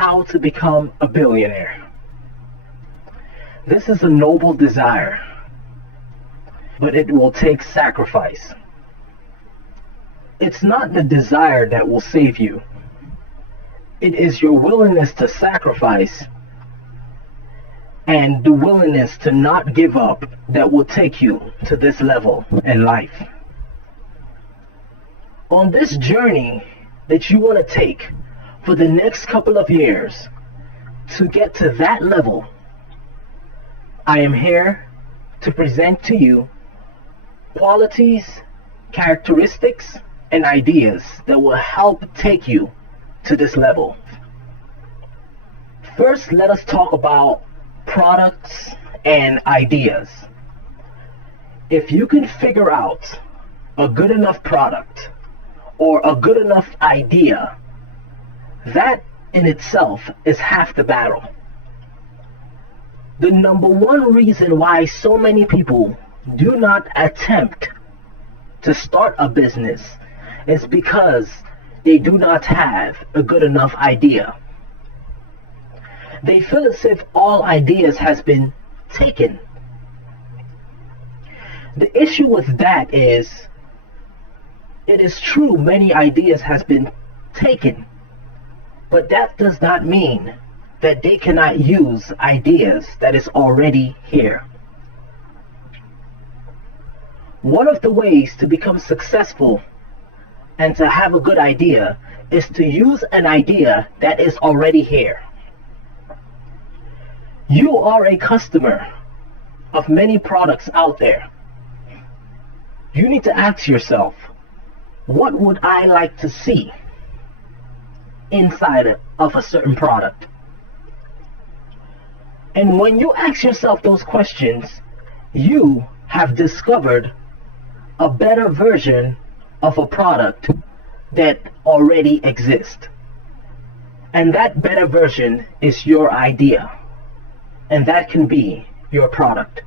how to become a billionaire. This is a noble desire, but it will take sacrifice. It's not the desire that will save you. It is your willingness to sacrifice and the willingness to not give up that will take you to this level in life. On this journey that you want to take for the next couple of years to get to that level, I am here to present to you qualities, characteristics, and ideas that will help take you to this level. First, let us talk about products and ideas. If you can figure out a good enough product or a good enough idea, that in itself is half the battle. The number one reason why so many people do not attempt to start a business is because they do not have a good enough idea. They feel as if all ideas has been taken. The issue with that is, it is true many ideas has been taken, but that does not mean that they cannot use ideas that is already here. One of the ways to become successful and to have a good idea is to use an idea that is already here. You are a customer of many products out there. You need to ask yourself, what would I like to see inside of a certain product? And when you ask yourself those questions, you have discovered a better version of a product that already exists. And that better version is your idea. And that can be your product.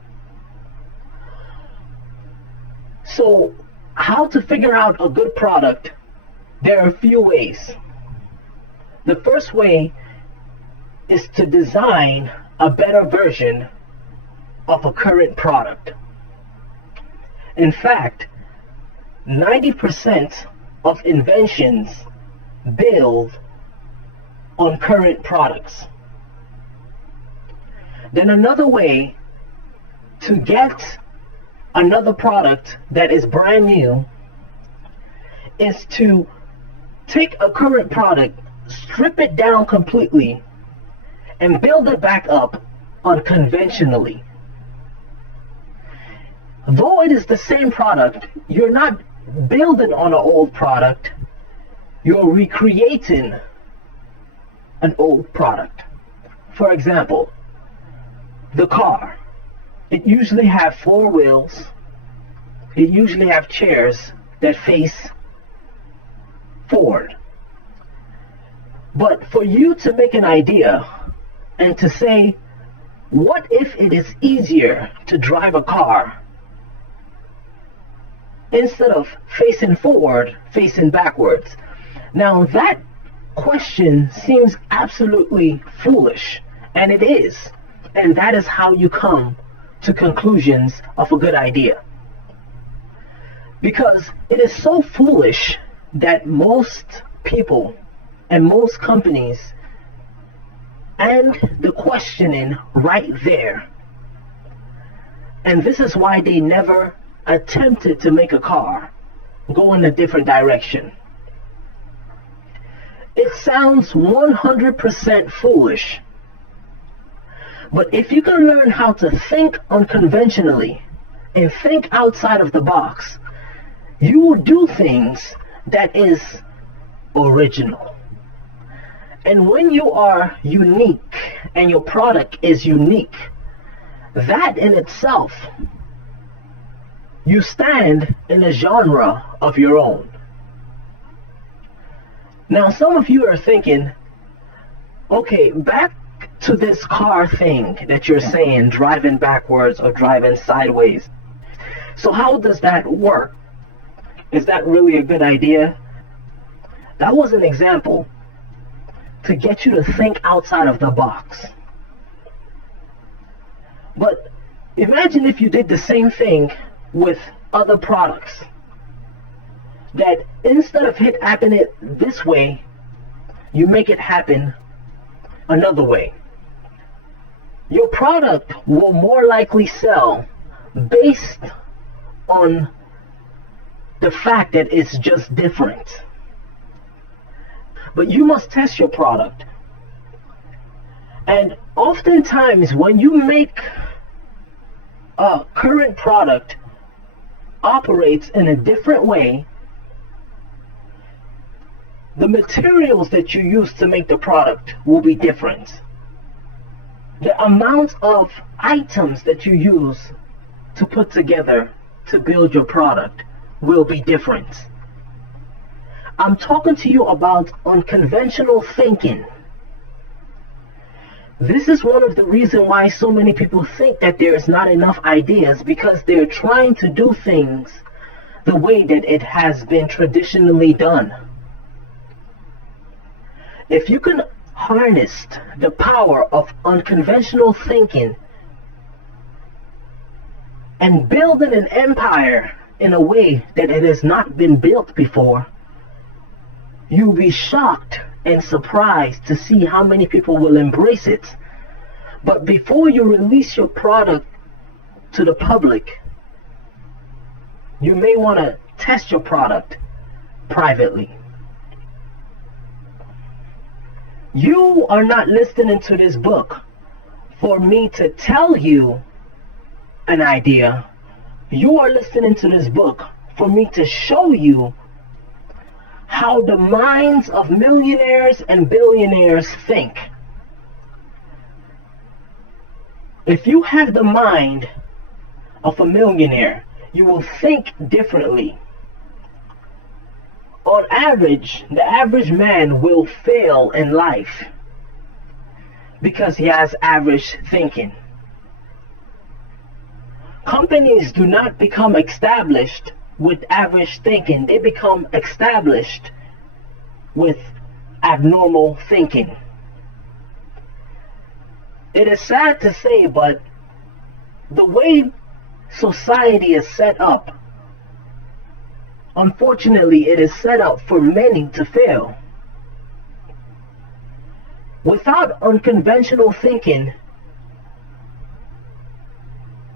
So, how to figure out a good product? There are a few ways. The first way is to design a better version of a current product. In fact, 90% of inventions build on current products. Then another way to get another product that is brand new is to take a current product, strip it down completely, and build it back up unconventionally. Though it is the same product, you're not building on an old product, you're recreating an old product. For example, the car. It usually have 4 wheels. It usually have chairs that face forward. But for you to make an idea and to say, what if it is easier to drive a car instead of facing forward, facing backwards? Now that question seems absolutely foolish, and it is. And that is how you come to conclusions of a good idea. Because it is so foolish that most people and most companies end the questioning right there. And this is why they never attempted to make a car go in a different direction. It sounds 100% foolish. But if you can learn how to think unconventionally and think outside of the box, you will do things that is original. And when you are unique and your product is unique, that in itself, you stand in a genre of your own. Now some of you are thinking, okay, back to this car thing that you're saying, driving backwards or driving sideways. So how does that work? Is that really a good idea? That was an example. to get you to think outside of the box. But imagine if you did the same thing with other products. That instead of it happening this way, you make it happen another way. Your product will more likely sell based on the fact that it's just different. But you must test your product. And oftentimes when you make a current product operates in a different way, the materials that you use to make the product will be different. The amount of items that you use to put together to build your product will be different. I'm talking to you about unconventional thinking. This is one of the reasons why so many people think that there's not enough ideas, because they're trying to do things the way that it has been traditionally done. If you can harness the power of unconventional thinking and building an empire in a way that it has not been built before, you'll be shocked and surprised to see how many people will embrace it. But before you release your product to the public, you may want to test your product privately. You are not listening to this book for me to tell you an idea. You are listening to this book for me to show you how the minds of millionaires and billionaires think. If you have the mind of a millionaire, you will think differently. On average, the average man will fail in life because he has average thinking. Companies do not become established with average thinking. They become established with abnormal thinking. It is sad to say, but the way society is set up, unfortunately, it is set up for many to fail. Without unconventional thinking,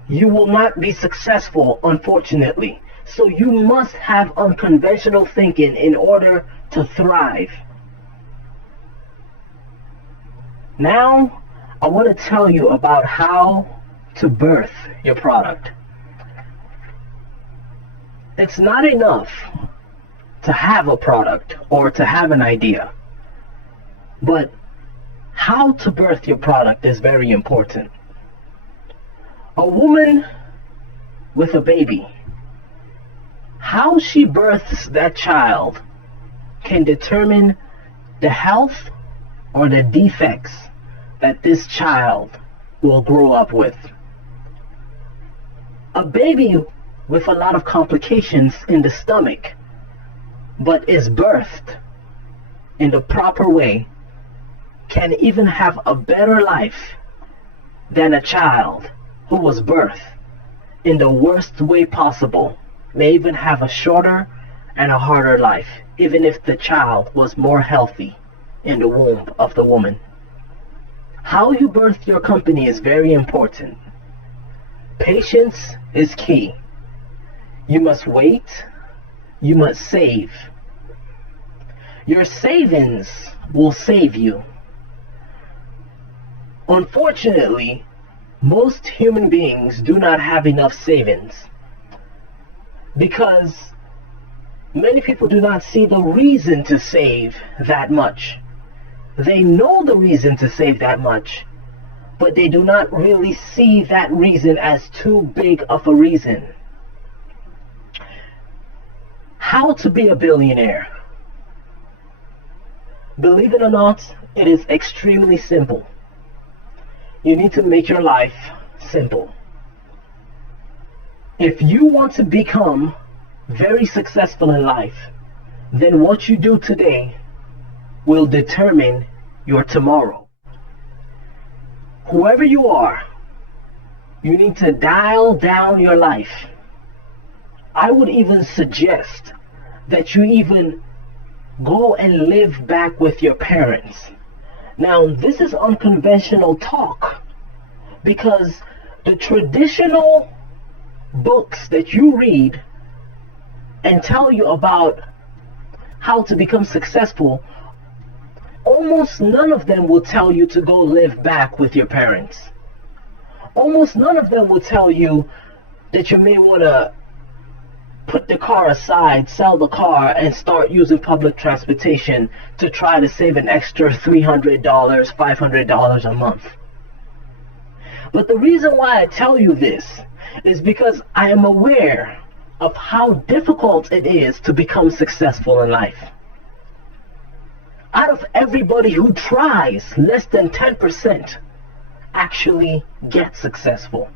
you will not be successful, unfortunately. So you must have unconventional thinking in order to thrive. Now, I want to tell you about how to birth your product. It's not enough to have a product or to have an idea, but how to birth your product is very important. A woman with a baby, how she births that child can determine the health or the defects that this child will grow up with. A baby with a lot of complications in the stomach, but is birthed in the proper way, can even have a better life than a child who was birthed in the worst way possible. May even have a shorter and a harder life, even if the child was more healthy in the womb of the woman. How you birth your company is very important. Patience is key. You must wait. You must save. Your savings will save you. Unfortunately, most human beings do not have enough savings because many people do not see the reason to save that much. They know the reason to save that much, but they do not really see that reason as too big of a reason. How to be a billionaire? Believe it or not, it is extremely simple. You need to make your life simple. If you want to become very successful in life, then what you do today will determine your tomorrow. Whoever you are, you need to dial down your life. I would even suggest that you even go and live back with your parents. Now, this is unconventional talk because the traditional books that you read and tell you about how to become successful, almost none of them will tell you to go live back with your parents. Almost none of them will tell you that you may want to put the car aside, sell the car, and start using public transportation to try to save an extra $300, $500 a month. But the reason why I tell you this is because I am aware of how difficult it is to become successful in life. Out of everybody who tries, less than 10% actually get successful.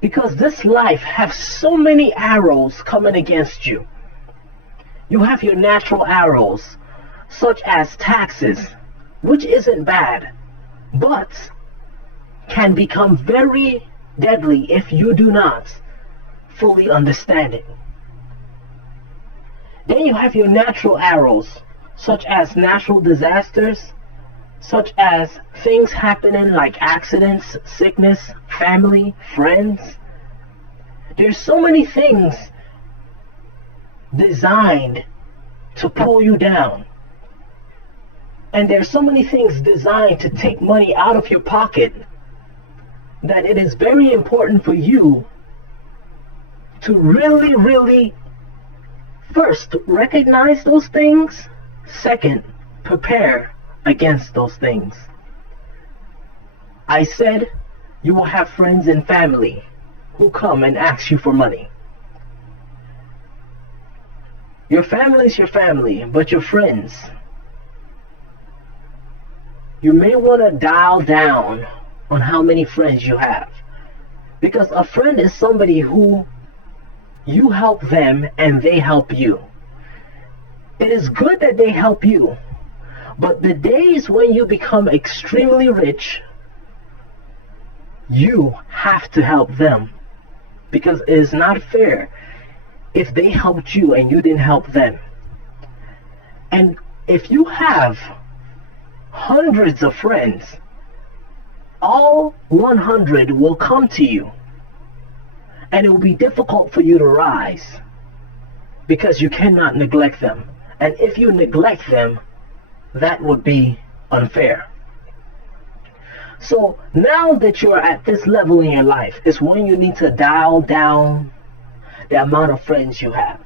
Because this life has so many arrows coming against you. You have your natural arrows, such as taxes, which isn't bad, but can become very deadly if you do not fully understand it. Then you have your natural arrows, such as natural disasters, such as things happening like accidents, sickness, family, friends. There's so many things designed to pull you down. And there's so many things designed to take money out of your pocket that it is very important for you to really, first, recognize those things. Second, prepare against those things. I said you will have friends and family who come and ask you for money. Your family is your family, but your friends, you may want to dial down on how many friends you have. Because a friend is somebody who you help them and they help you. It is good that they help you, but the days when you become extremely rich, you have to help them, because it is not fair if they helped you and you didn't help them. And if you have hundreds of friends, all 100 will come to you, and it will be difficult for you to rise because you cannot neglect them. And if you neglect them, that would be unfair. So now that you're at this level in your life is when you need to dial down the amount of friends you have.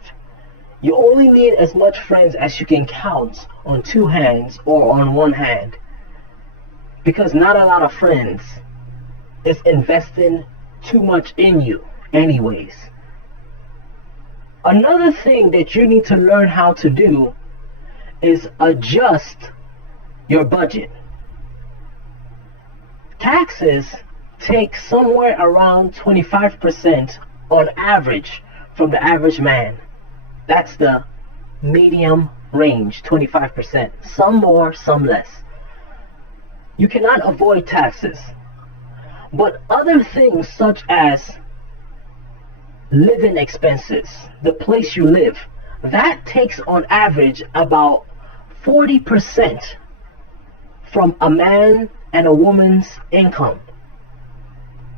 You only need as much friends as you can count on two hands or on one hand, because not a lot of friends is investing too much in you anyways. Another thing that you need to learn how to do is adjust your budget. Taxes take somewhere around 25% on average from the average man. That's the medium range, 25%. Some more, some less. You cannot avoid taxes. But other things such as living expenses, the place you live, that takes on average about 40% from a man and a woman's income.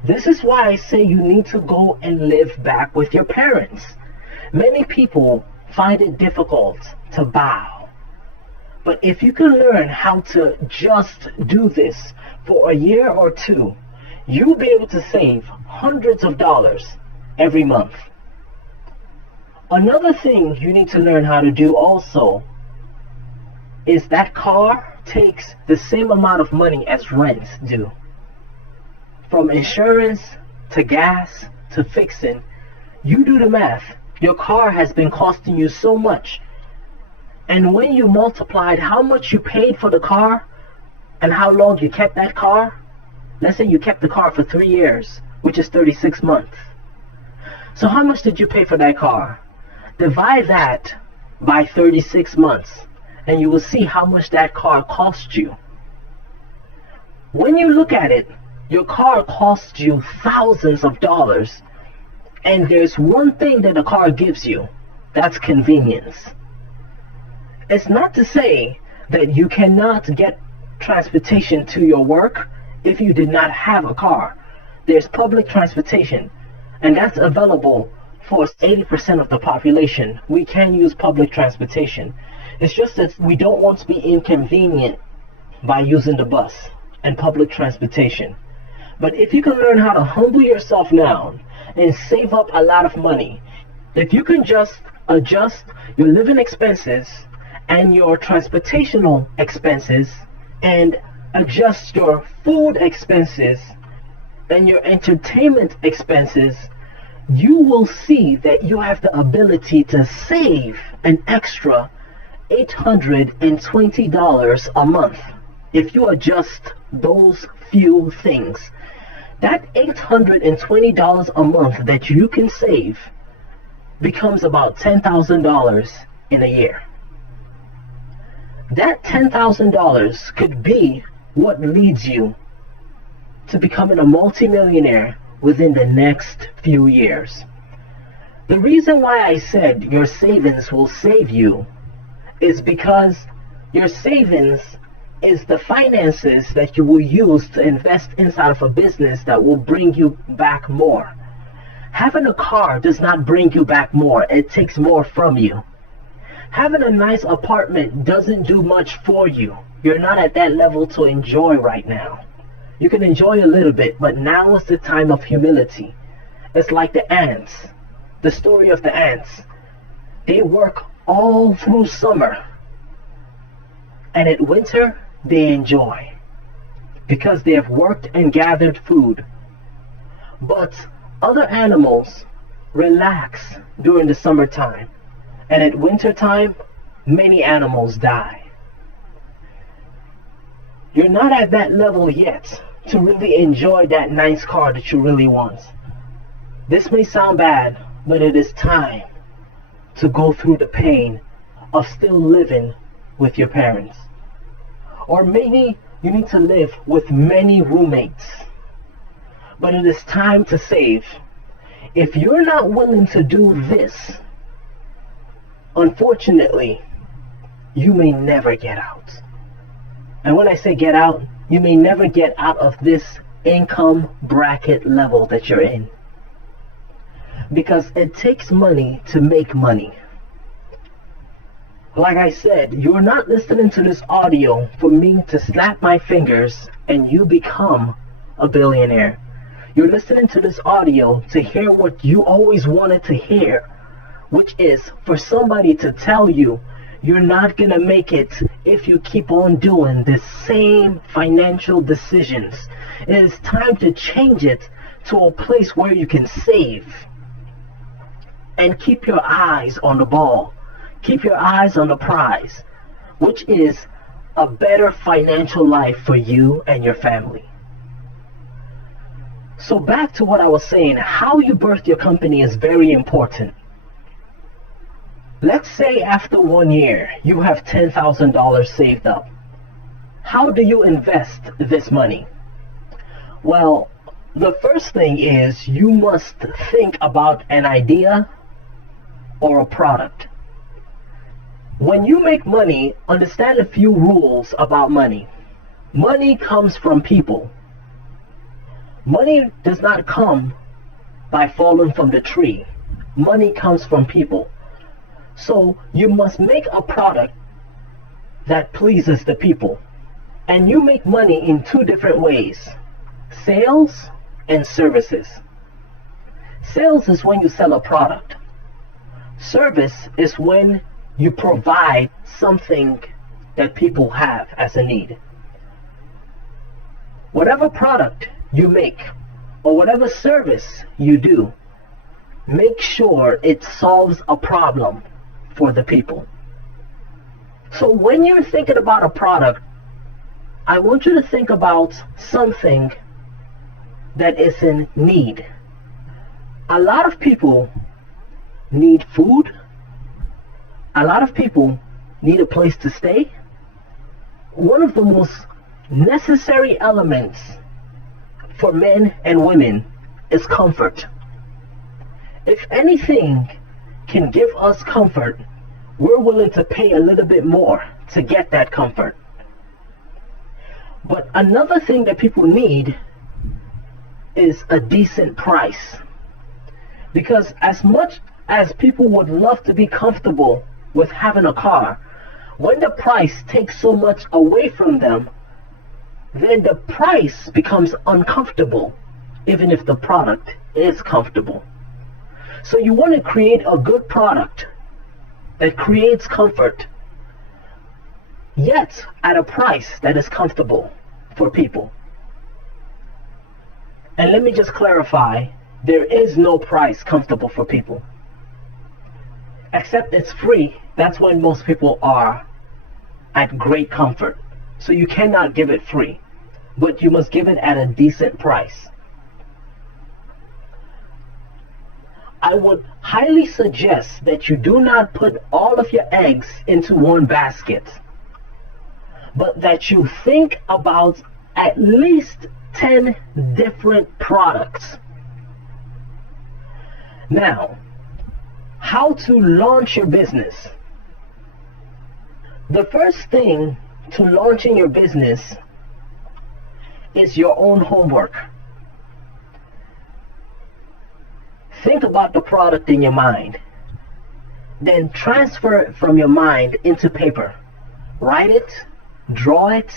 This is why I say you need to go and live back with your parents. Many people find it difficult to bow. But if you can learn how to just do this for a year or two, you'll be able to save hundreds of dollars every month. Another thing you need to learn how to do also is that car takes the same amount of money as rents do. From insurance to gas to fixing, you do the math. Your car has been costing you so much. And when you multiplied how much you paid for the car and how long you kept that car, let's say you kept the car for 3 years, which is 36 months. So how much did you pay for that car? Divide that by 36 months and you will see how much that car cost you. When you look at it, your car costs you thousands of dollars, and there's one thing that a car gives you, that's convenience. It's not to say that you cannot get transportation to your work if you did not have a car. There's public transportation, and that's available for 80% of the population. We can use public transportation. It's just that we don't want to be inconvenient by using the bus and public transportation. But if you can learn how to humble yourself down and save up a lot of money, if you can just adjust your living expenses and your transportational expenses and adjust your food expenses and your entertainment expenses, you will see that you have the ability to save an extra $820 a month if you adjust those few things. That $820 a month that you can save becomes about $10,000 in a year. That $10,000 could be what leads you to becoming a multimillionaire within the next few years. The reason why I said your savings will save you is because your savings is the finances that you will use to invest inside of a business that will bring you back more. Having a car does not bring you back more, it takes more from you. Having a nice apartment doesn't do much for you. You're not at that level to enjoy right now. You can enjoy a little bit, but now is the time of humility. It's like the ants, the story of the ants. They work all through summer, and at winter they enjoy because they have worked and gathered food. But other animals relax during the summertime, and at winter time many animals die. You're not at that level yet to really enjoy that nice car that you really want. This may sound bad, but it is time to go through the pain of still living with your parents. Or maybe you need to live with many roommates. But it is time to save. If you're not willing to do this, unfortunately, you may never get out. And when I say get out, you may never get out of this income bracket level that you're in. Because it takes money to make money. Like I said, you're not listening to this audio for me to snap my fingers and you become a billionaire. You're listening to this audio to hear what you always wanted to hear, which is for somebody to tell you you're not going to make it if you keep on doing the same financial decisions. It is time to change it to a place where you can save and keep your eyes on the ball. Keep your eyes on the prize, which is a better financial life for you and your family. So back to what I was saying, how you birth your company is very important. Let's say after 1 year, you have $10,000 saved up. How do you invest this money? Well, the first thing is you must think about an idea or a product. When you make money, understand a few rules about money. Money comes from people. Money does not come by falling from the tree. Money comes from people. So you must make a product that pleases the people. And you make money in two different ways: sales and services. Sales is when you sell a product. Service is when you provide something that people have as a need. Whatever product you make or whatever service you do, make sure it solves a problem for the people. So when you're thinking about a product, I want you to think about something that is in need. A lot of people need food. A lot of people need a place to stay. One of the most necessary elements for men and women is comfort. If anything can give us comfort, we're willing to pay a little bit more to get that comfort. But another thing that people need is a decent price. Because as much as people would love to be comfortable with having a car, when the price takes so much away from them, then the price becomes uncomfortable, even if the product is comfortable. So you want to create a good product that creates comfort, yet at a price that is comfortable for people. And let me just clarify, there is no price comfortable for people. Except it's free, that's when most people are at great comfort. So you cannot give it free, but you must give it at a decent price. I would highly suggest that you do not put all of your eggs into one basket, but that you think about at least 10 different products. Now, how to launch your business. The first thing to launching your business is your own homework. Think about the product in your mind. Then transfer it from your mind into paper. Write it, draw it,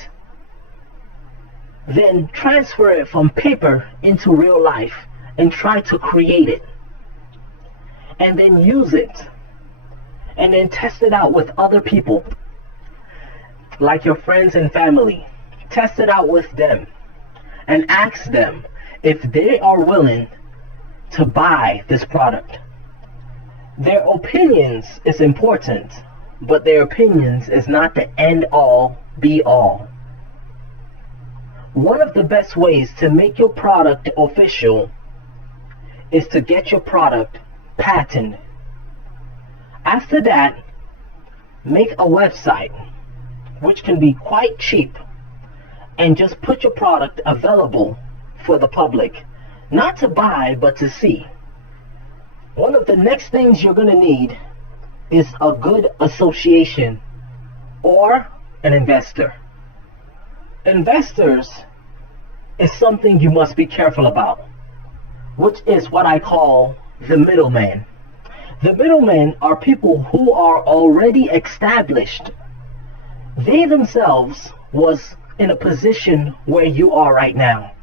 then transfer it from paper into real life and try to create it. And then use it. And then test it out with other people, like your friends and family. Test it out with them and ask them if they are willing to buy this product. Their opinions is important, but their opinions is not the end all be all. One of the best ways to make your product official is to get your product patented. After that, make a website, which can be quite cheap, and just put your product available for the public. Not to buy, but to see. One of the next things you're going to need is a good association or an investor. Investors is something you must be careful about, which is what I call the middleman. The middlemen are people who are already established. They themselves was in a position where you are right now.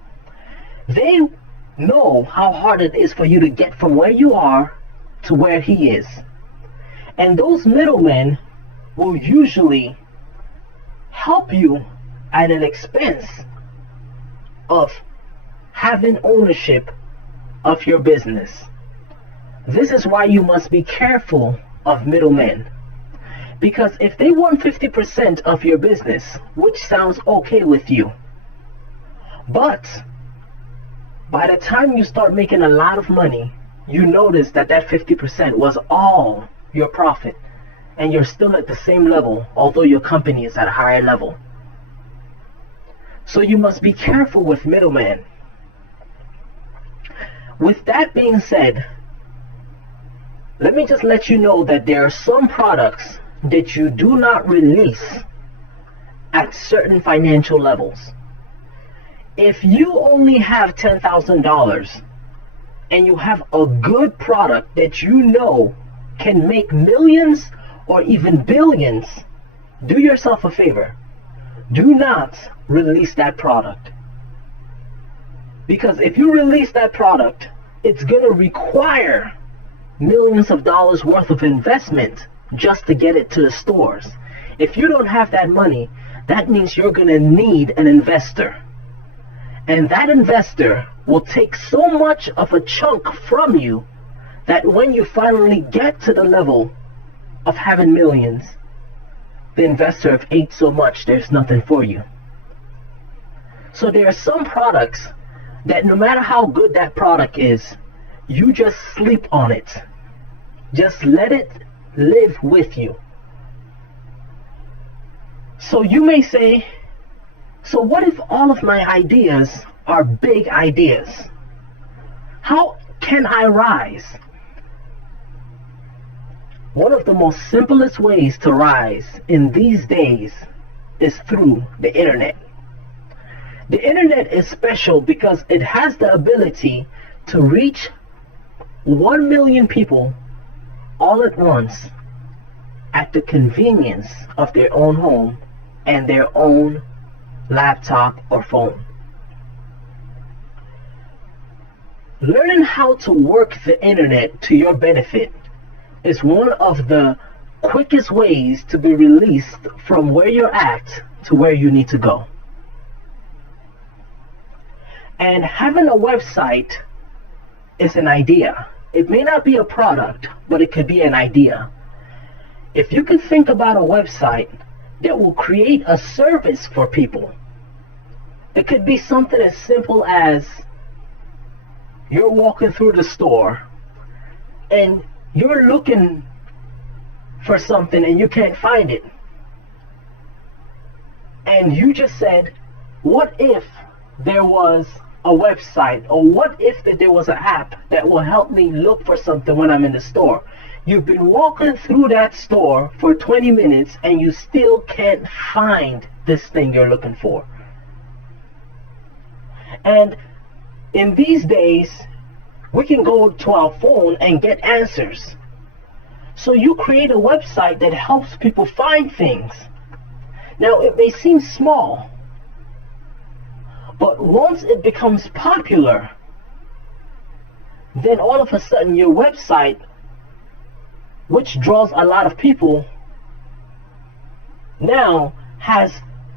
They know how hard it is for you to get from where you are to where he is. And those middlemen will usually help you at an expense of having ownership of your business. This is why you must be careful of middlemen. Because if they want 50% of your business, which sounds okay with you, but by the time you start making a lot of money, you notice that that 50% was all your profit, and you're still at the same level, although your company is at a higher level. So you must be careful with middlemen. With that being said, let me just let you know that there are some products that you do not release at certain financial levels. If you only have $10,000 and you have a good product that you know can make millions or even billions, do yourself a favor. Do not release that product. Because if you release that product, it's going to require millions of dollars worth of investment just to get it to the stores. If you don't have that money, that means you're going to need an investor. And that investor will take so much of a chunk from you that when you finally get to the level of having millions, the investor have ate so much there's nothing for you. So there are some products that no matter how good that product is, you just sleep on it. Just let it live with you. So you may say, So what if all of my ideas are big ideas? How can I rise? One of the most simplest ways to rise in these days is through the internet. The internet is special because it has the ability to reach 1 million people all at once at the convenience of their own home and their own laptop or phone. Learning how to work the internet to your benefit is one of the quickest ways to be released from where you're at to where you need to go. And having a website is an idea. It may not be a product, but it could be an idea. If you can think about a website that will create a service for people, it could be something as simple as you're walking through the store and you're looking for something and you can't find it. And you just said, what if there was a website, or what if that there was an app that will help me look for something when I'm in the store? You've been walking through that store for 20 minutes and you still can't find this thing you're looking for. And in these days, we can go to our phone and get answers. So you create a website that helps people find things. Now, it may seem small, but once it becomes popular, then all of a sudden your website, which draws a lot of people, now has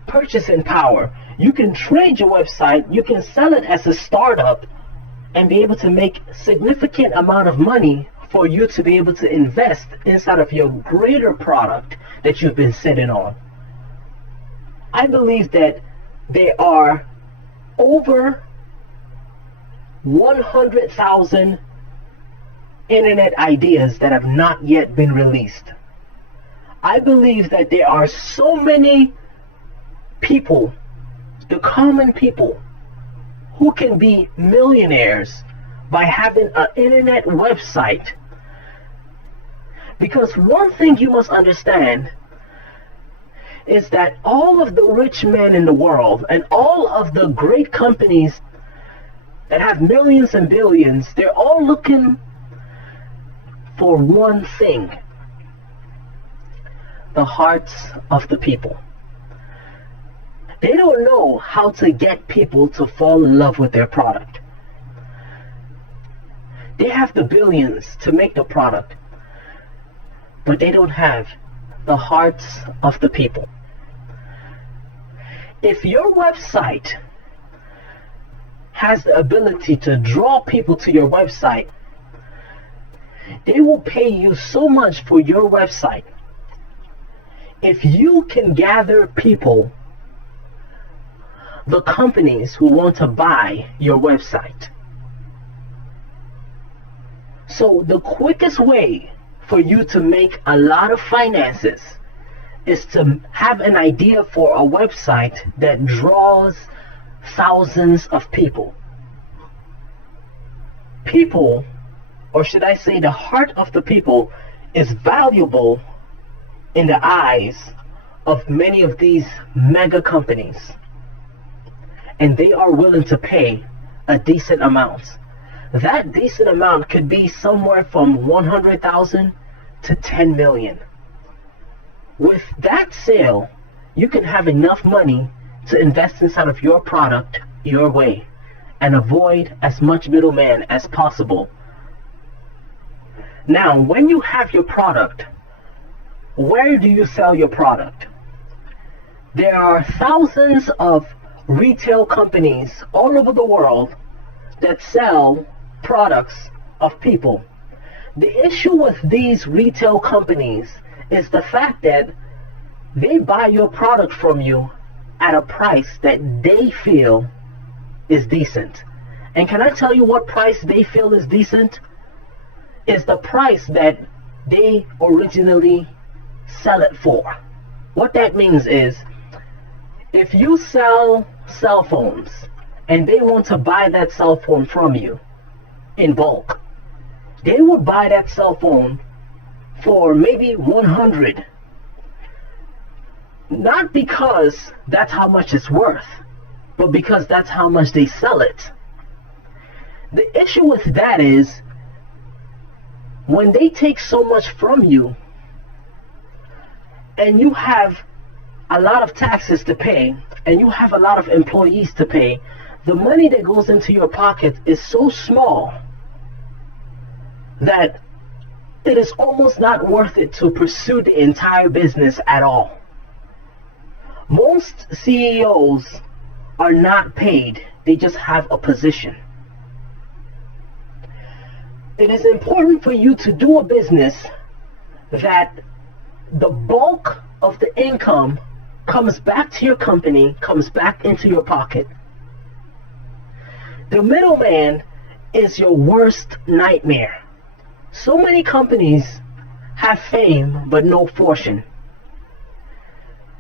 purchasing power. You can trade your website, you can sell it as a startup and be able to make significant amount of money for you to be able to invest inside of your greater product that you've been sitting on. I believe that there are over 100,000 internet ideas that have not yet been released. I believe that there are so many people, the common people, who can be millionaires by having an internet website. Because one thing you must understand is that all of the rich men in the world and all of the great companies that have millions and billions, they're all looking for one thing: the hearts of the people. They don't know how to get people to fall in love with their product. They have the billions to make the product, but they don't have the hearts of the people. If your website has the ability to draw people to your website, they will pay you so much for your website. If you can gather people, the companies who want to buy your website. So the quickest way for you to make a lot of finances is to have an idea for a website that draws thousands of people. People, or should I say the heart of the people, is valuable in the eyes of many of these mega companies. And they are willing to pay a decent amount. That decent amount could be somewhere from 100,000 to 10 million. With that sale, you can have enough money to invest inside of your product your way and avoid as much middleman as possible. Now, when you have your product, where do you sell your product? There are thousands of retail companies all over the world that sell products of people. The issue with these retail companies is the fact that they buy your product from you at a price that they feel is decent. And can I tell you what price they feel is decent? Is the price that they originally sell it for. What that means is, If you sell cell phones and they want to buy that cell phone from you in bulk, they would buy that cell phone for maybe 100. Not because that's how much it's worth, but because that's how much they sell it. The issue with that is when they take so much from you and you have a lot of taxes to pay and you have a lot of employees to pay, the money that goes into your pocket is so small that it is almost not worth it to pursue the entire business at all. Most CEOs are not paid, they just have a position. It is important for you to do a business that the bulk of the income comes back to your company, comes back into your pocket. The middleman is your worst nightmare. So many companies have fame but no fortune.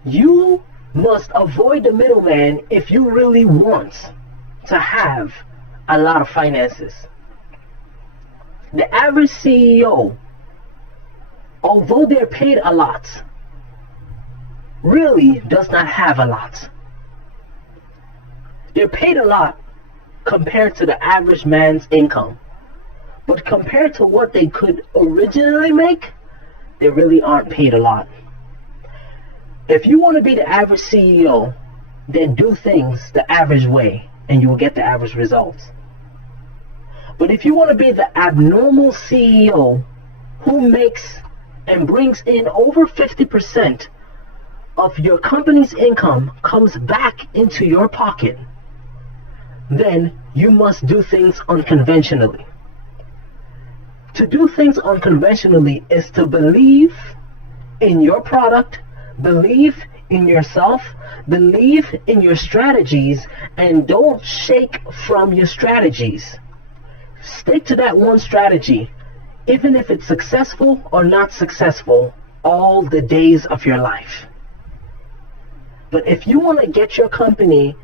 You must avoid the middleman if you really want to have a lot of finances. The average CEO, although they're paid a lot, really does not have a lot. They're paid a lot compared to the average man's income. But compared to what they could originally make, they really aren't paid a lot. If you want to be the average CEO, then do things the average way and you will get the average results. But if you want to be the abnormal CEO who makes and brings in over 50% of your company's income comes back into your pocket, then you must do things unconventionally. To do things unconventionally is to believe in your product, believe in yourself, believe in your strategies, and don't shake from your strategies. Stick to that one strategy, even if it's successful or not successful, all the days of your life. But if you want to get your company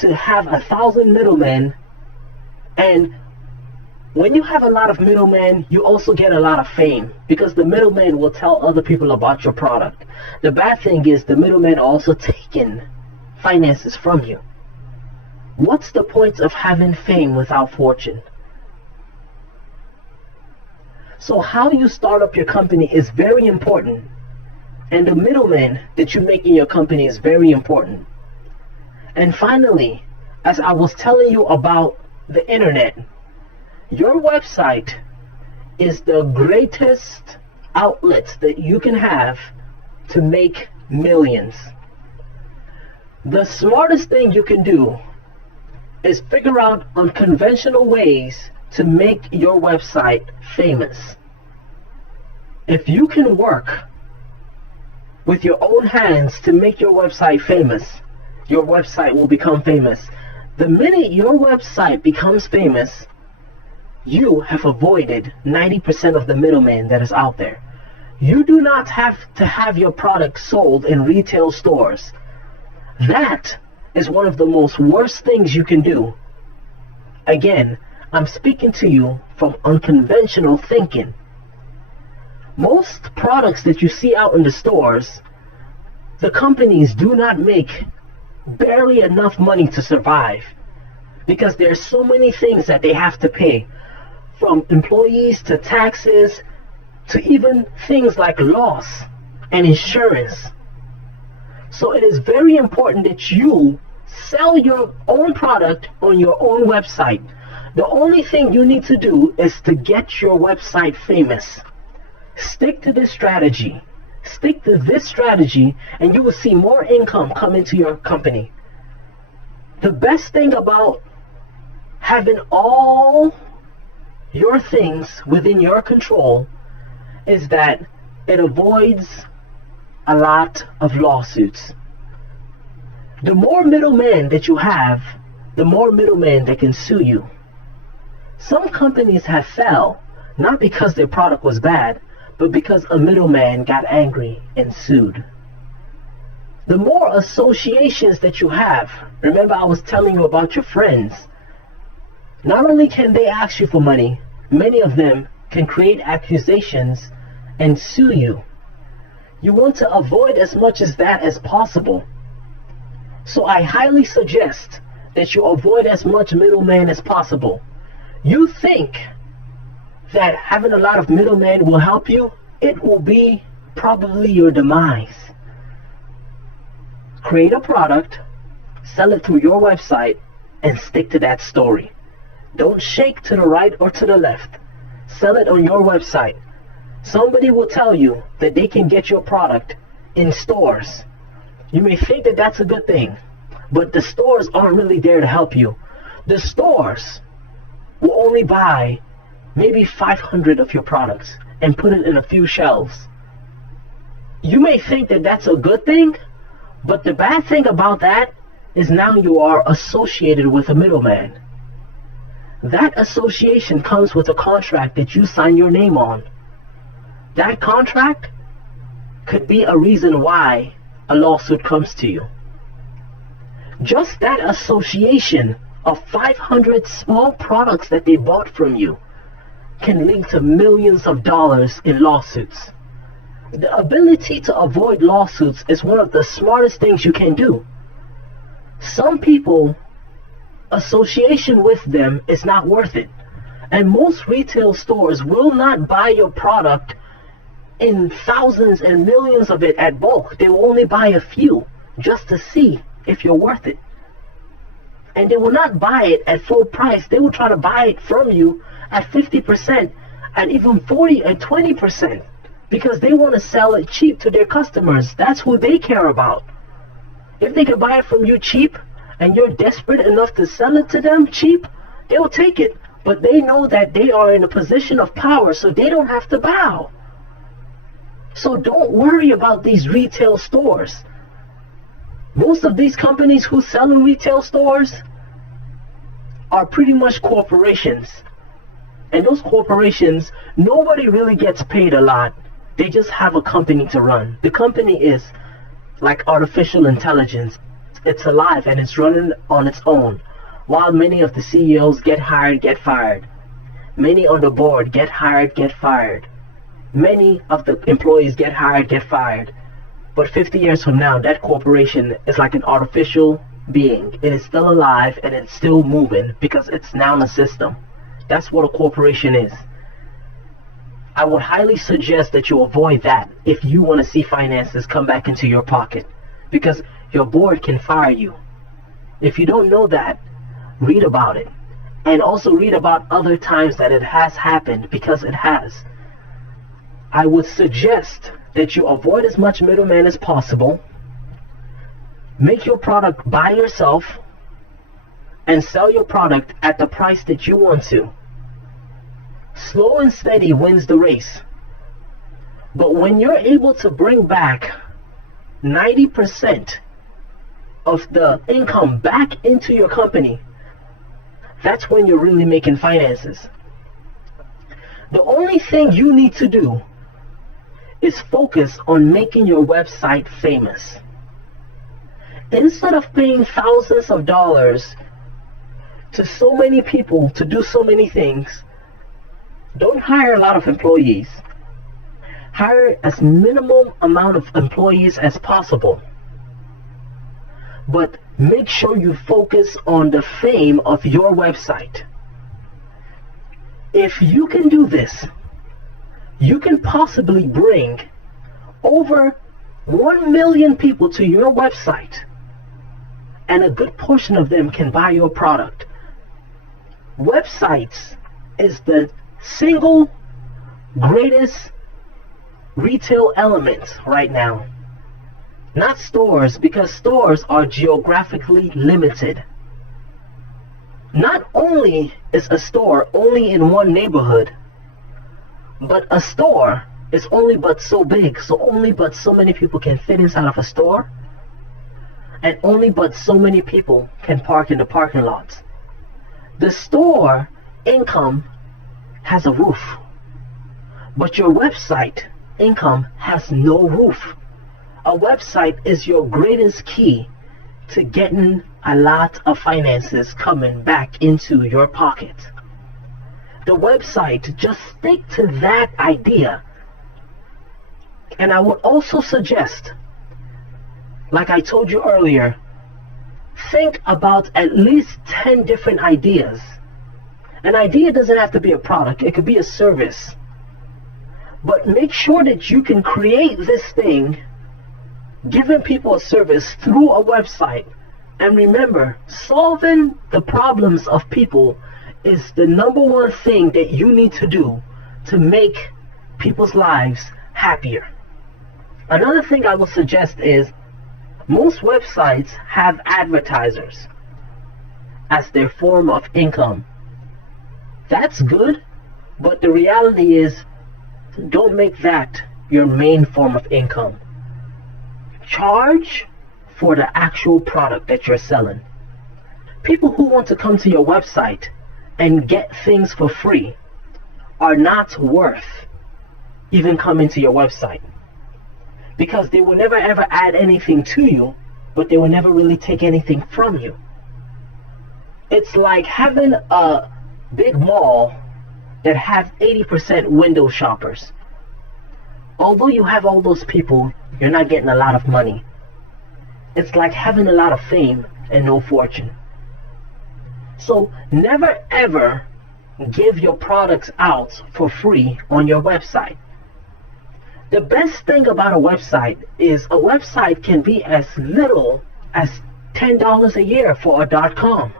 to have 1,000 middlemen, and when you have a lot of middlemen, you also get a lot of fame because the middleman will tell other people about your product. The bad thing is the middlemen are also taking finances from you. What's the point of having fame without fortune? So how you start up your company is very important. And the middleman that you make in your company is very important. And finally, as I was telling you about the internet, your website is the greatest outlet that you can have to make millions. The smartest thing you can do is figure out unconventional ways to make your website famous. If you can work with your own hands to make your website famous, your website will become famous. The minute your website becomes famous, you have avoided 90% of the middleman that is out there. You do not have to have your product sold in retail stores. That is one of the most worst things you can do. Again, I'm speaking to you from unconventional thinking. Most products that you see out in the stores, the companies do not make barely enough money to survive because there are so many things that they have to pay, from employees to taxes to even things like loss and insurance. So it is very important that you sell your own product on your own website. The only thing you need to do is to get your website famous. Stick to this strategy. Stick to this strategy and you will see more income come into your company. The best thing about having all your things within your control is that it avoids a lot of lawsuits. The more middlemen that you have, the more middlemen that can sue you. Some companies have failed not because their product was bad, but because a middleman got angry and sued. The more associations that you have, remember I was telling you about your friends, not only can they ask you for money, many of them can create accusations and sue you. You want to avoid as much as that as possible. So I highly suggest that you avoid as much middleman as possible. You think that having a lot of middlemen will help you? It will be probably your demise. Create a product, sell it through your website, and stick to that story. Don't shake to the right or to the left. Sell it on your website. Somebody will tell you that they can get your product in stores. You may think that that's a good thing, but the stores aren't really there to help you. The stores will only buy maybe 500 of your products and put it in a few shelves. You may think that that's a good thing, but the bad thing about that is now you are associated with a middleman. That association comes with a contract that you sign your name on. That contract could be a reason why a lawsuit comes to you. Just that association of 500 small products that they bought from you can lead to millions of dollars in lawsuits. The ability to avoid lawsuits is one of the smartest things you can do. Some people, association with them is not worth it. And most retail stores will not buy your product in thousands and millions of it at bulk. They will only buy a few just to see if you're worth it. And they will not buy it at full price. They will try to buy it from you at 50% and even 40 and 20% because they want to sell it cheap to their customers. That's who they care about. If they can buy it from you cheap and you're desperate enough to sell it to them cheap, they will take it. But they know that they are in a position of power, so they don't have to bow. So don't worry about these retail stores. Most of these companies who sell in retail stores are pretty much corporations. And those corporations, nobody really gets paid a lot. They just have a company to run. The company is like artificial intelligence. It's alive and it's running on its own. While many of the CEOs get hired, get fired. Many on the board get hired, get fired. Many of the employees get hired, get fired. But 50 years from now, that corporation is like an artificial being. It is still alive and it's still moving because it's now a system. That's what a corporation is. I would highly suggest that you avoid that if you want to see finances come back into your pocket, because your board can fire you. If you don't know that, read about it. And also read about other times that it has happened, because it has. I would suggest that you avoid as much middleman as possible. Make your product by yourself and sell your product at the price that you want to. Slow and steady wins the race. But when you're able to bring back 90% of the income back into your company, that's when you're really making finances. The only thing you need to do is focus on making your website famous. Instead of paying thousands of dollars to so many people to do so many things, don't hire a lot of employees. Hire as minimum amount of employees as possible. But make sure you focus on the fame of your website. If you can do this, you can possibly bring over 1 million people to your website, and a good portion of them can buy your product. Websites is the single greatest retail element right now. Not stores, because stores are geographically limited. Not only is a store only in one neighborhood, but a store is only but so big, so only but so many people can fit inside of a store, and only but so many people can park in the parking lots. The store income has a roof, but your website income has no roof. A website is your greatest key to getting a lot of finances coming back into your pocket. The website, just stick to that idea. And I would also suggest, like I told you earlier, think about at least 10 different ideas. An idea doesn't have to be a product, it could be a service. But make sure that you can create this thing, giving people a service through a website. And remember, solving the problems of people is the number one thing that you need to do to make people's lives happier. Another thing I will suggest is most websites have advertisers as their form of income. That's good, but the reality is, don't make that your main form of income. Charge for the actual product that you're selling. People who want to come to your website and get things for free are not worth even coming to your website, because they will never ever add anything to you, but they will never really take anything from you. It's like having a big mall that have 80% window shoppers. Although you have all those people, you're not getting a lot of money. It's like having a lot of fame and no fortune. So never ever give your products out for free on your website. The best thing about a website is a website can be as little as $10 a year for a .com.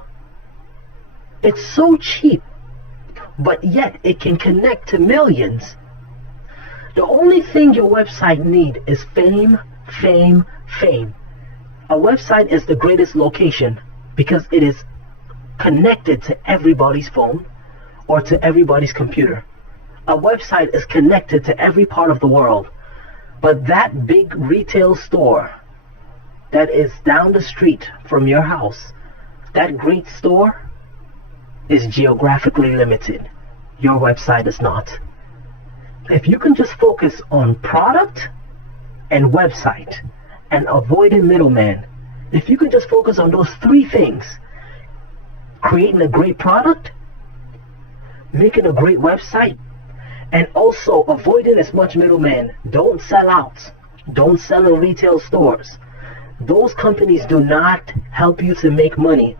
It's so cheap, but yet it can connect to millions. The only thing your website needs is fame, fame, fame. A website is the greatest location because it is connected to everybody's phone or to everybody's computer. A website is connected to every part of the world. But that big retail store that is down the street from your house, that great store is geographically limited. Your website is not. If you can just focus on product and website and avoiding middleman, if you can just focus on those three things, creating a great product, making a great website, and also avoiding as much middleman. Don't sell out. Don't sell in retail stores. Those companies do not help you to make money.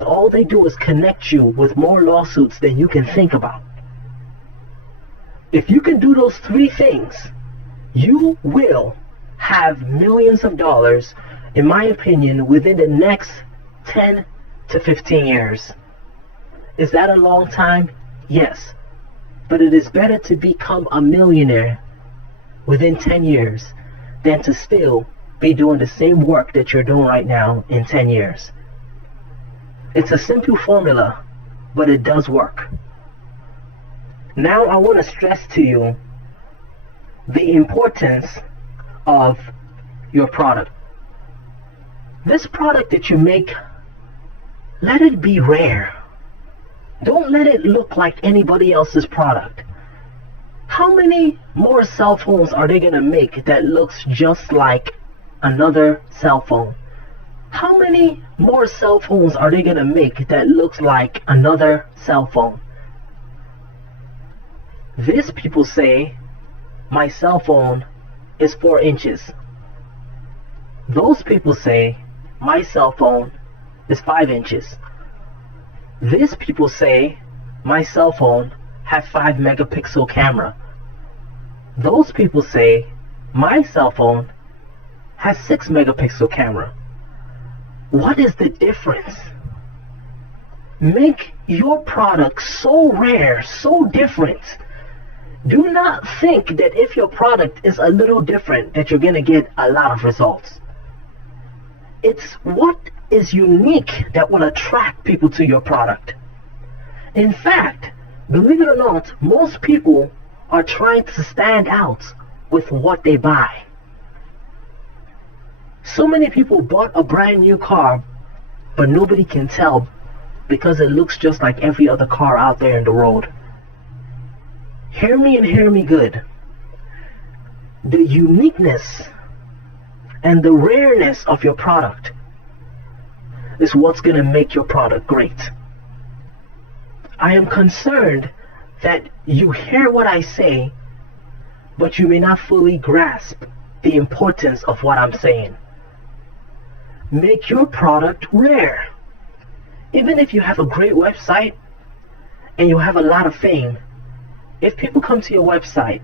All they do is connect you with more lawsuits than you can think about. If you can do those three things, you will have millions of dollars, in my opinion, within the next 10 to 15 years. Is that a long time? Yes. But it is better to become a millionaire within 10 years than to still be doing the same work that you're doing right now in 10 years. It's a simple formula, but it does work. Now I want to stress to you the importance of your product. This product that you make, let it be rare. Don't let it look like anybody else's product. How many more cell phones are they going to make that looks just like another cell phone? How many more cell phones are they going to make that looks like another cell phone? These people say, my cell phone is 4 inches. Those people say, my cell phone is 5 inches. These people say, my cell phone has 5 megapixel camera. Those people say, my cell phone has 6 megapixel camera. What is the difference? Make your product so rare, so different. Do not think that if your product is a little different that you're going to get a lot of results. It's what is unique that will attract people to your product. In fact, believe it or not, most people are trying to stand out with what they buy. So many people bought a brand new car, but nobody can tell because it looks just like every other car out there in the road. Hear me and hear me good. The uniqueness and the rareness of your product is what's going to make your product great. I am concerned that you hear what I say, but you may not fully grasp the importance of what I'm saying. Make your product rare. Even if you have a great website and you have a lot of fame, if people come to your website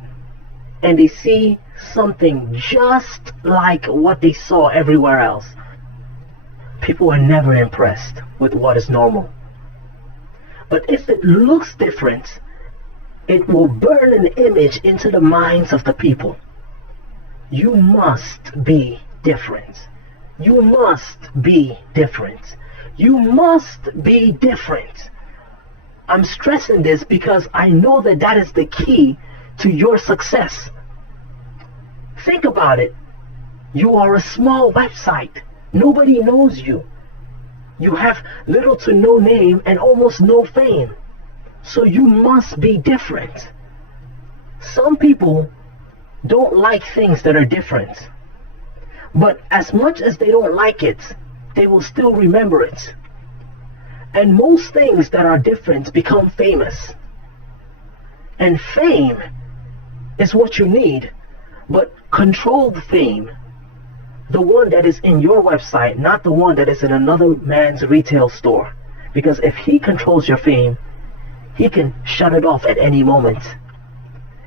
and they see something just like what they saw everywhere else, people are never impressed with what is normal. But if it looks different, it will burn an image into the minds of the people. You must be different. You must be different. You must be different. I'm stressing this because I know that that is the key to your success. Think about it. You are a small website. Nobody knows you. You have little to no name and almost no fame. So you must be different. Some people don't like things that are different. But as much as they don't like it, they will still remember it. And most things that are different become famous. And fame is what you need, but controlled fame. The one that is in your website, not the one that is in another man's retail store. Because if he controls your fame, he can shut it off at any moment.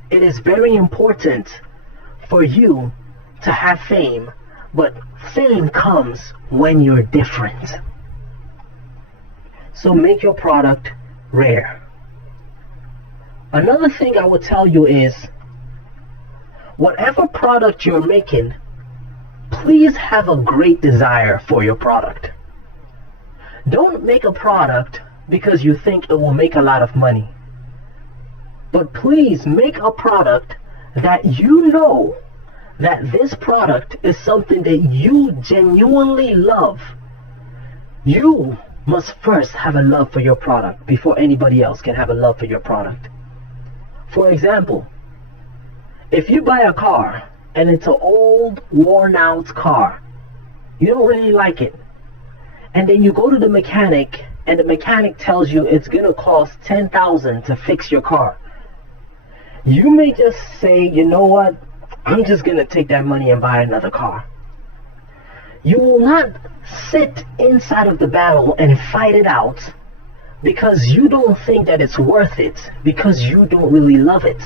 It is very important for you to have fame, but fame comes when you're different. So make your product rare. Another thing I would tell you is, whatever product you're making, please have a great desire for your product. Don't make a product because you think it will make a lot of money. But please make a product that you know that this product is something that you genuinely love. You must first have a love for your product before anybody else can have a love for your product. For example, if you buy a car and it's an old, worn out car, you don't really like it, and then you go to the mechanic and the mechanic tells you it's gonna cost $10,000 to fix your car, you may just say, you know what, I'm just gonna take that money and buy another car. You will not sit inside of the battle and fight it out because you don't think that it's worth it, because you don't really love it.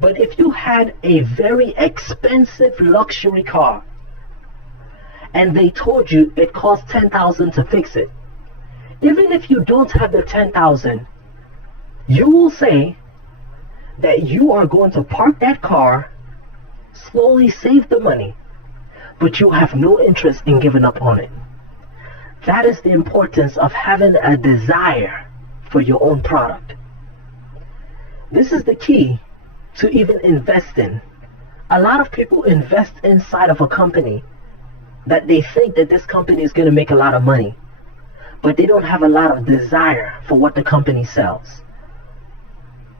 But if you had a very expensive luxury car and they told you it cost $10,000 to fix it, even if you don't have the $10,000, you will say that you are going to park that car, slowly save the money, but you have no interest in giving up on it. That is the importance of having a desire for your own product. This is the key to even invest in. A lot of people invest inside of a company that they think that this company is going to make a lot of money, but they don't have a lot of desire for what the company sells.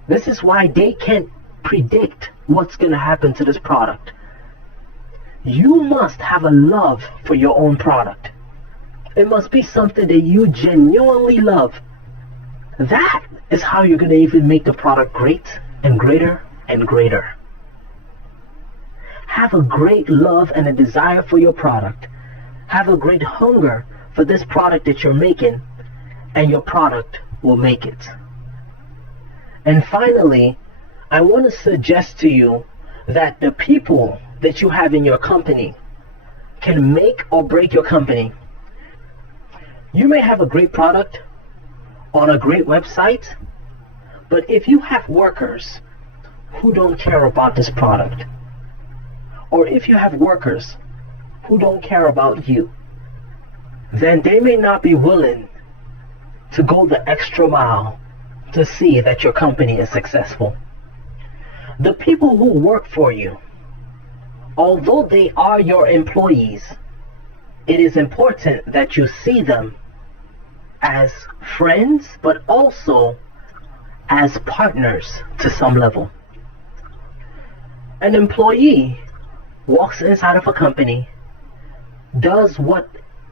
This is why they can't predict what's going to happen to this product. You must have a love for your own product. It must be something that you genuinely love. That is how you're going to even make the product great and greater and greater. Have a great love and a desire for your product. Have a great hunger for this product that you're making, and your product will make it. And finally, I want to suggest to you that the people that you have in your company can make or break your company. You may have a great product on a great website, but if you have workers who don't care about this product, or if you have workers who don't care about you, then they may not be willing to go the extra mile to see that your company is successful. The people who work for you, although they are your employees, it is important that you see them as friends, but also as partners to some level. An employee walks inside of a company, does what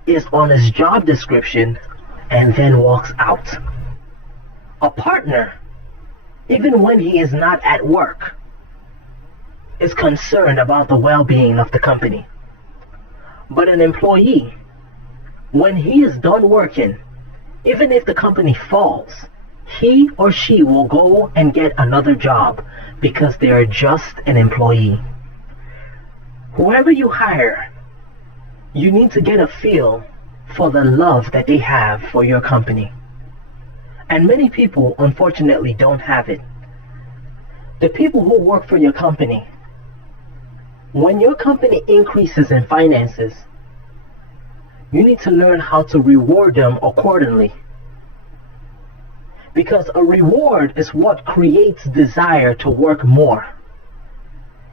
is on his job description, and then walks out. A partner, even when he is not at work, is concerned about the well-being of the company. But an employee, when he is done working, even if the company falls, he or she will go and get another job because they are just an employee. Whoever you hire, you need to get a feel for the love that they have for your company. And many people, unfortunately, don't have it. The people who work for your company, when your company increases in finances, you need to learn how to reward them accordingly. Because a reward is what creates desire to work more.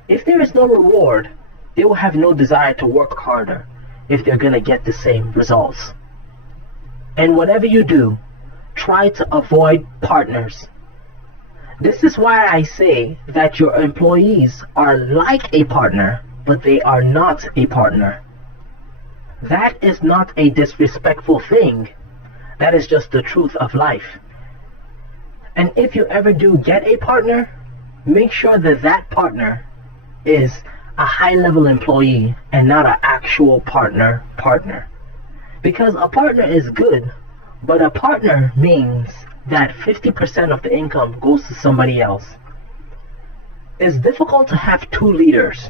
If there is no reward, they will have no desire to work harder if they're going to get the same results. And whatever you do, try to avoid partners. This is why I say that your employees are like a partner, but they are not a partner. That is not a disrespectful thing. That is just the truth of life. And if you ever do get a partner, make sure that that partner is a high-level employee and not an actual partner. Because a partner is good, but a partner means that 50% of the income goes to somebody else. It's difficult to have two leaders.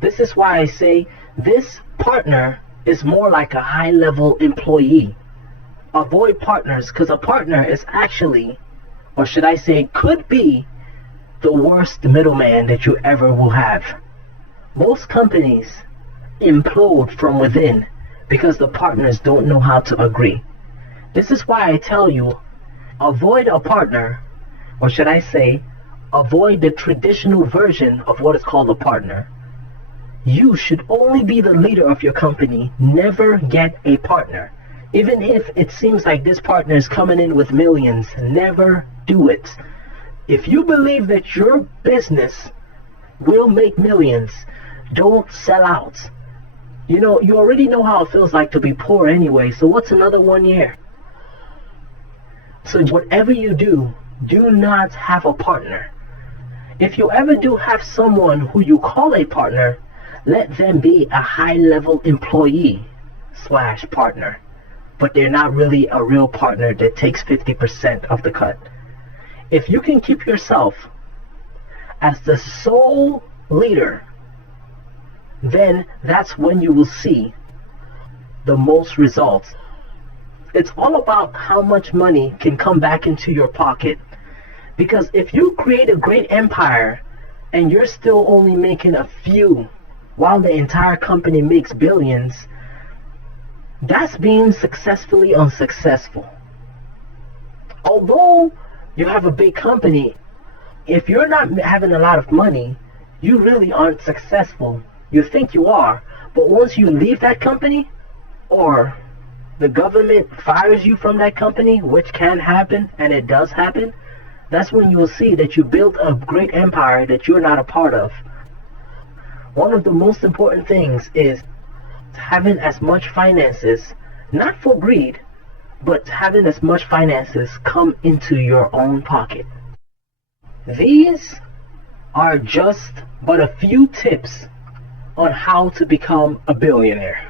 This is why I say this partner is more like a high-level employee. Avoid partners, because a partner is actually, or should I say, could be the worst middleman that you ever will have. Most companies implode from within because the partners don't know how to agree. This is why I tell you, avoid a partner, or should I say, avoid the traditional version of what is called a partner. You should only be the leader of your company. Never get a partner. Even if it seems like this partner is coming in with millions, never do it. If you believe that your business will make millions, don't sell out. You know, you already know how it feels like to be poor anyway, so what's another 1 year? So whatever you do, do not have a partner. If you ever do have someone who you call a partner, let them be a high-level employee / partner. But they're not really a real partner that takes 50% of the cut. If you can keep yourself as the sole leader, then that's when you will see the most results. It's all about how much money can come back into your pocket. Because if you create a great empire and you're still only making a few while the entire company makes billions, that's being successfully unsuccessful. Although you have a big company, if you're not having a lot of money, you really aren't successful. You think you are, but once you leave that company, or the government fires you from that company, which can happen, and it does happen, that's when you will see that you built a great empire that you're not a part of. One of the most important things is having as much finances, not for greed, but having as much finances come into your own pocket. These are just but a few tips on how to become a billionaire.